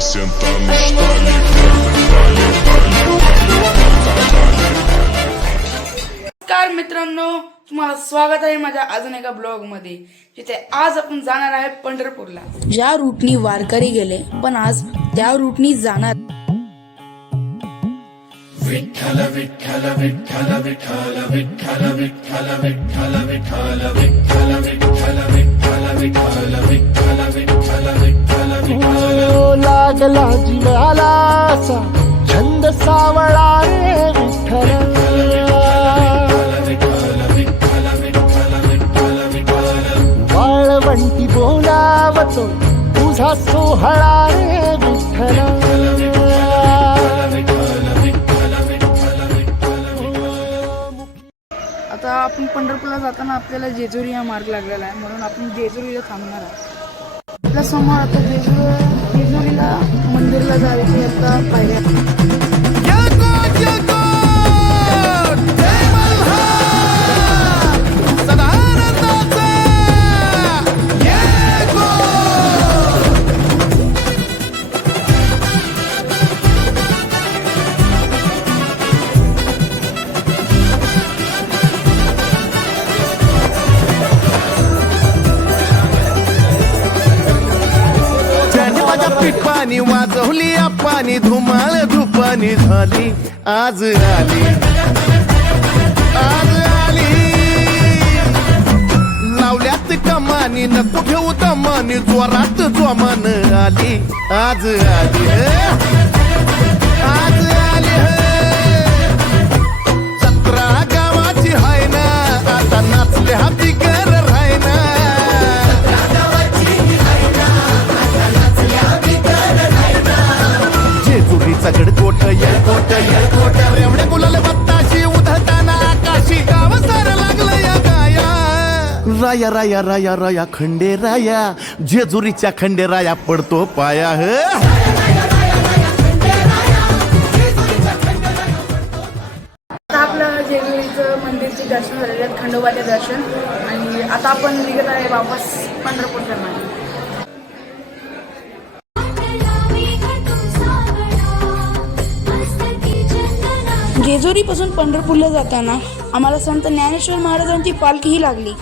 vai sentar no style, dale, नमस्कार मित्रांनो, तुम्हाला स्वागत आहे माझ्या अजून एका ब्लॉग मध्ये, जिथे आज आपण जाणार आहे पंढरपूरला. ज्या रूटनी वारकरी गेले पण आज त्या रूटनी जाणार. विठ्ठल विठ्ठल विठ्ठल विठ्ठल विठ्ठल विठ्ठल विठ्ठल विठ्ठल विठ्ठल विठ्ठल विठ्ठल विठ्ठल विठ्ठल विठ्ठल विठ्ठल विठ्ठल लागला जीवाला छंद सावळा रे विठ्ठल वाळवंटी बोलावतो तुझा सोहळा रे विठ्ठल. आता आपण पंढरपूरला जाताना आपल्याला जेजुरी हा मार्ग लागलेला आहे, म्हणून आपण जेजुरीला थांबणार आहे. आपल्या समोर आता जेजुरीला मंदिरला जायची आता पायऱ्या. पिपानी वाजवली आपानी धुमाळ धुपानी झाली आज आली आज आली. लावल्यात कमानी नको ठेवू दमानी जोरात जोमान आली आज आली आज आली. जत्रा गावाची हाय ना आता नाचले हा बिगर राय ना. गडकोट येळकोट येळकोट रेवड्या गुलाल बत्ताशी उधळताना आकाशी गाव सार लागलं या गाया. राया राया राया राया खंडे राया जेजुरीच्या खंडे राया पडतो पाया. आपलं जेजुरीचं मंदिरचे दर्शन झालेले आहेत, खंडोबाचे दर्शन, आणि आता आपण निघत आहे वापस पंढरपूर करणार. जेजुरी पासून पंढरपूरला जाताना आम्हाला संत ज्ञानेश्वर महाराजांची पालखीही लागली.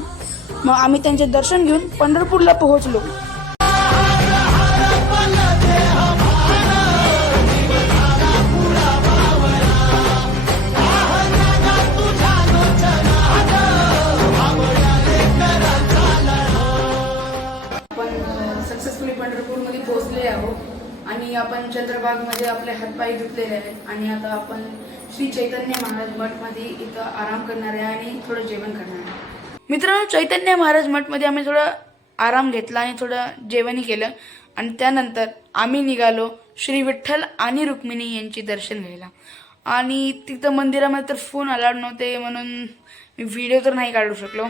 मग आम्ही त्यांचे दर्शन घेऊन पंढरपूरला पोहोचलो. आपण सक्सेसफुली पंढरपूरमध्ये पोहोचले आहोत आणि आपण चंद्रभागमध्ये आपले हातपाय धुतलेले आहेत आणि आता आपण श्री चैतन्य महाराज मठमध्ये इथं आराम करणार आहे आणि थोडं जेवण करणार आहे. मित्रांनो, चैतन्य महाराज मठमध्ये आम्ही थोडं आराम घेतला आणि थोडं जेवणही केलं आणि त्यानंतर आम्ही निघालो श्री विठ्ठल आणि रुक्मिणी यांची दर्शन घ्यायला. आणि तिथं मंदिरामध्ये तर फोन अलाउड नव्हते म्हणून मी व्हिडिओ तर नाही काढू शकलो.